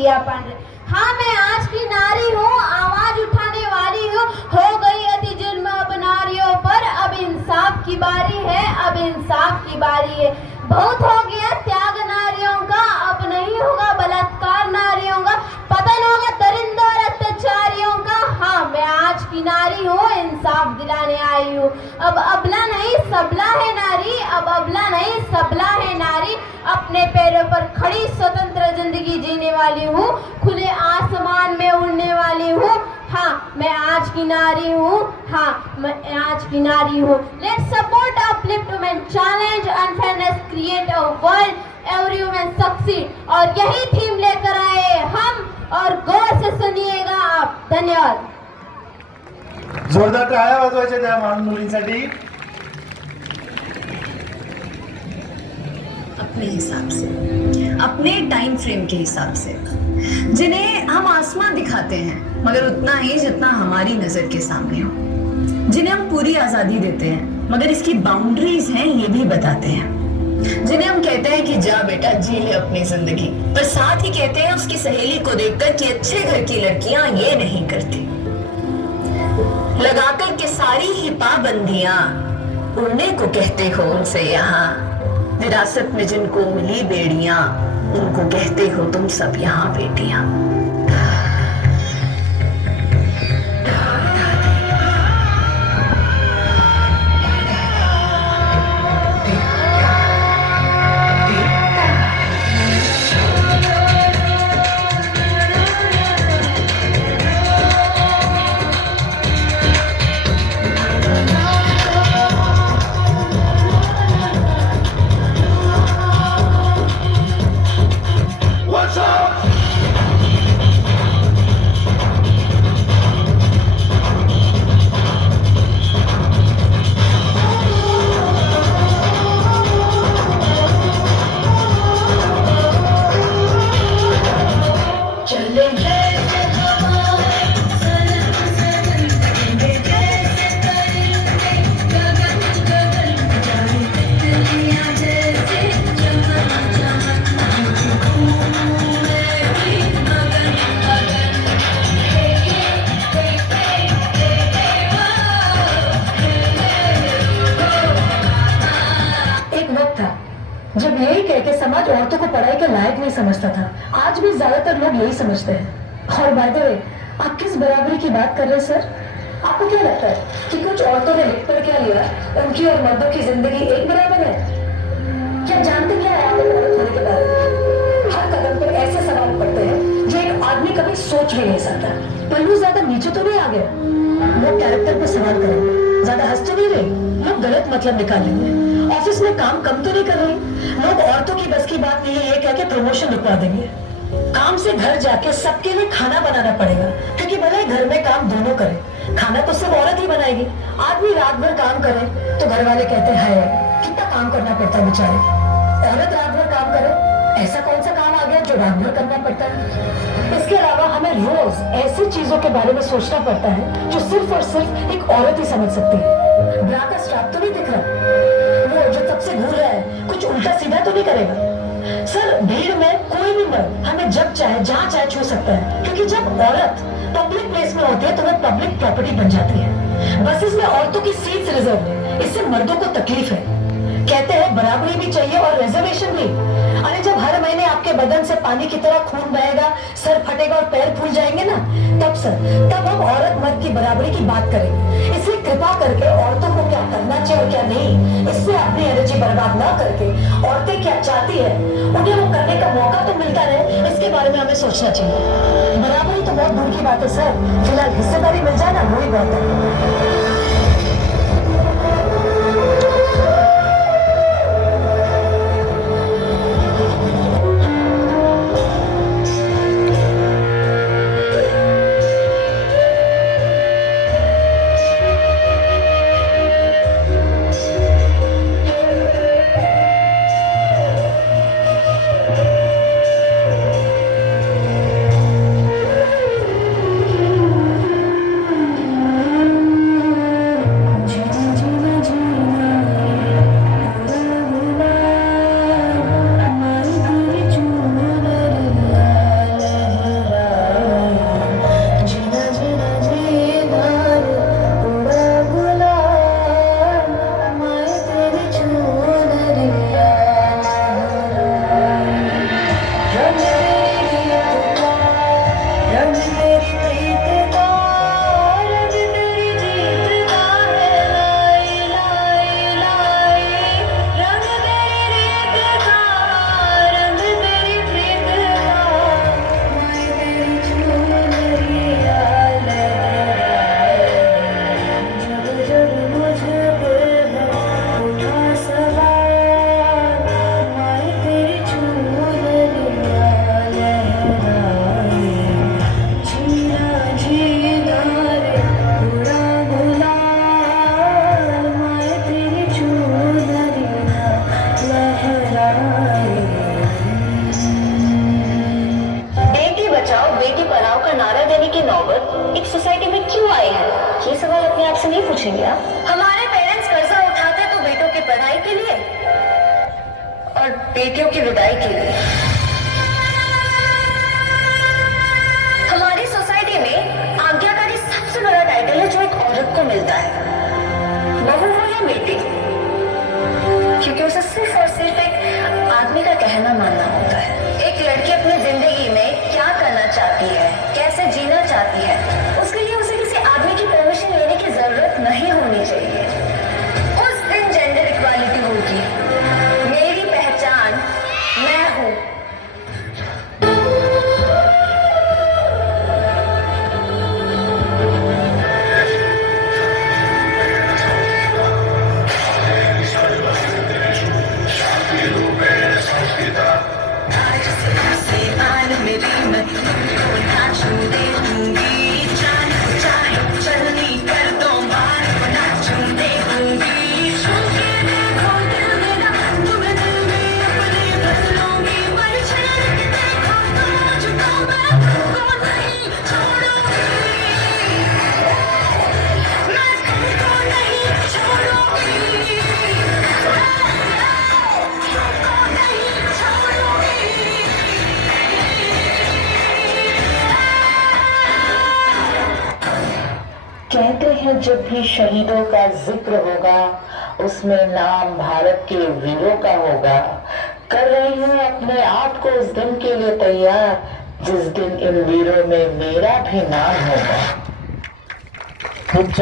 लिया पांडे। हाँ, मैं आज की नारी हूँ, आवाज उठाने वाली हूँ। हो गई अति जुल्म अब नारियों पर, अब इंसाफ की बारी है, अब इंसाफ की बारी है। बहुत हो गया त्याग नारियों का, अब नहीं होगा बलात्कार नारियों का, पतन होगा दरिंदों और अत्याचारियों का। हाँ, मैं आज की नारी हूँ, इंसाफ दिलाने आई हूँ। अब अबला नहीं सबला है नारी, अब अबला नहीं सबला है नारी। अपने पैरों पर खड़ी स्वतंत्र जिंदगी जीने वाली हूँ, खुले आसमान में उड़ने वाली हूँ। हाँ, मैं आज की नारी हूँ, हाँ, मैं आज की नारी हूँ। Let's support upliftment challenge unfairness create a world every woman succeed. और यही थीम लेकर आए हम, और गौर से सुनिएगा आप। धन्यवाद। जोरदार टाळ्या वाजवायच्या त्या मुलींसाठी। अपने हिसाब से, अपने टाइम फ्रेम के हिसाब से, जिन्हें हम आसमां दिखाते हैं मगर उतना ही जितना हमारी नजर के सामने हो, जिन्हें हम पूरी आजादी देते हैं मगर इसकी बाउंड्रीज हैं ये भी बताते हैं, जिन्हें हम कहते हैं कि जा बेटा जी ले अपनी जिंदगी, पर साथ ही कहते हैं उसकी सहेली को देखकर कि अच्छे घर की लड़कियां ये नहीं करती। लगाकर के सारी ही पाबंदियां उड़ने को कहते हो उनसे यहाँ, विरासत में जिनको मिली बेड़ियां उनको कहते हो तुम सब यहाँ बेटियां। जब यही कह के समाज औरतों को पढ़ाई के लायक नहीं समझता था। आज भी ज्यादातर लोग यही समझते हैं। और बाय द वे, आप किस बराबरी की बात कर रहे हैं सर? आपको क्या लगता है कि कुछ औरतों ने लिख कर क्या लिया, उनकी और मर्दों की जिंदगी एक बराबर है? क्या जानते क्या है आप औरत होने के बारे में? हर कदम पर ऐसे सवाल पड़ते हैं जो एक आदमी कभी सोच भी नहीं सकता। पल्लू ज्यादा नीचे तो नहीं आ गया? वो कैरेक्टर पे सवाल करेंगे, ज्यादा हंस तो नहीं रहे, लोग गलत मतलब निकालेंगे। ऑफिस में काम कम तो नहीं कर रही, लोग औरतों की बस की बात नहीं है ये कह के प्रमोशन रुकवा देंगे। काम से घर जाके सबके लिए खाना बनाना पड़ेगा, क्योंकि भले घर में काम दोनों करें, खाना तो सब औरत ही बनाएगी। आदमी रात भर काम करे तो घर वाले कहते हैं कितना काम करना पड़ता है बेचारे। औरत रात भर काम करे, ऐसा कौन सा काम आ गया जो रात भर करना पड़ता है? इसके अलावा हमें रोज ऐसी चीजों के बारे में सोचना पड़ता है जो सिर्फ और सिर्फ एक औरत ही समझ सकती है। ब्रा का स्ट्रैप तो नहीं दिख रहा, वो जो तब से घूर रहा है कुछ उल्टा सीधा तो नहीं करेगा? सर, भीड़ में कोई भी मर्द हमें जब चाहे जहाँ चाहे छू सकता है, क्योंकि जब औरत पब्लिक प्लेस में होती है तो वह पब्लिक प्रॉपर्टी बन जाती है। बसेस में औरतों की सीट्स रिजर्व है, इससे मर्दों को तकलीफ है। कहते हैं बराबरी भी चाहिए और रिजर्वेशन भी। अरे जब हर महीने आपके बदन से पानी की तरह खून बहेगा, सर फटेगा और पैर फूल जाएंगे ना, तब हम औरत मर्द की बराबरी की बात करेंगे। इसलिए कृपा करके औरतों को क्या करना चाहिए और क्या नहीं, इससे अपनी एनर्जी बर्बाद ना करके औरतें क्या चाहती है उन्हें वो करने का मौका तो मिलता रहे, इसके बारे में हमें सोचना चाहिए। बराबरी तो बहुत दूर की बात है सर, फिलहाल हिस्सेदारी मिल जाए ना वही बहुत है। पूछेंगे आप? हमारे पेरेंट्स कर्जा उठाते तो बेटों की पढ़ाई के लिए और बेटियों की विदाई के लिए। हमारी सोसाइटी में आज्ञाकारी सबसे बड़ा टाइटल है जो एक औरत को मिलता है, बहू हो या बेटी, क्योंकि उसे सिर्फ और सिर्फ एक आदमी का कहना मानना होता है। एक लड़की अपनी जिंदगी में क्या करना चाहती है, कैसे जीना चाहती है, उसके लिए उसे किसी आदमी की परमिशन लेने की जरूरत नहीं होनी चाहिए। उस दिन जेंडर इक्वालिटी होगी। मेरी पहचान मैं हूँ। कहते हैं जब भी शहीदों का जिक्र होगा उसमें नाम भारत के वीरों का होगा। कर रही हूँ अपने आप को उस दिन के लिए तैयार जिस दिन इन वीरों में मेरा भी नाम होगा।